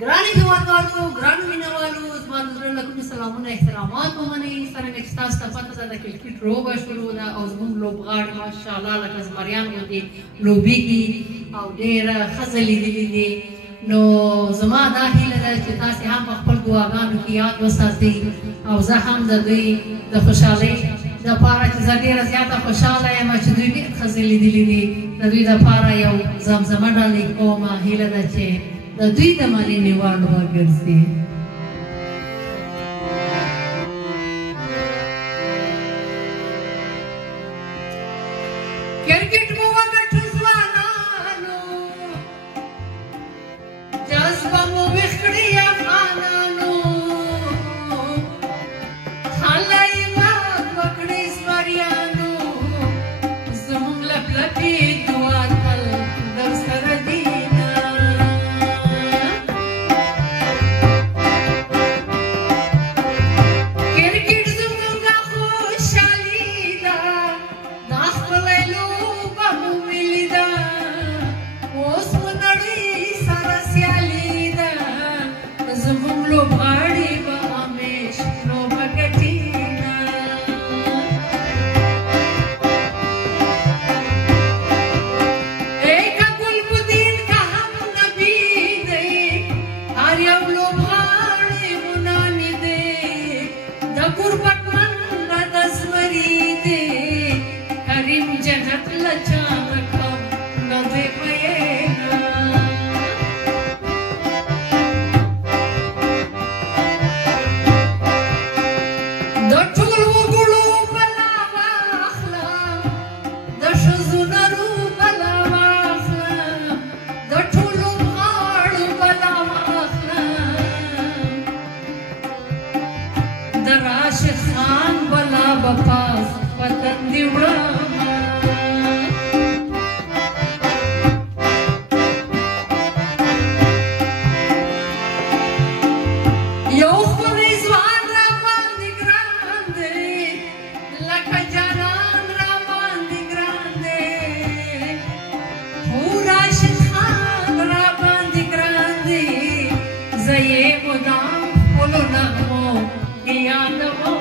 ګرانو هېوادوالو ګرانو مینهوالو زما د زړه له کومې سلامونه احترامات ومنئ څرنګه چې تاسو ته پته ده د کرکټ لوبه شروع ده او زموږ لوبغاړي ماشاءالله لکه زمریان غوندې لوبېږي او ډېره ښه ځلیدلي دي نو زما دا هیله ده چې تاسې هم په خپل دعاګانو کې یاد وساتئ او زه هم د دوی د خوشحالۍ دپاره چې زه ډېره زیاته خوشحاله یم چې دوی ډېر ښه ځلیدلي دي د دوی دپاره یو زمزمه ډالۍ کومه هیله ده چې د دوی د مننې وړ وګرځي کرکټ مو وګټو ځوانانو جذبه مو ویښ کړي افغانانو هلئ مات وکړئ زمریانو زموږ لپلپې دعا تل درسره دي زه یې مدام خپلو نغمو کې یادوم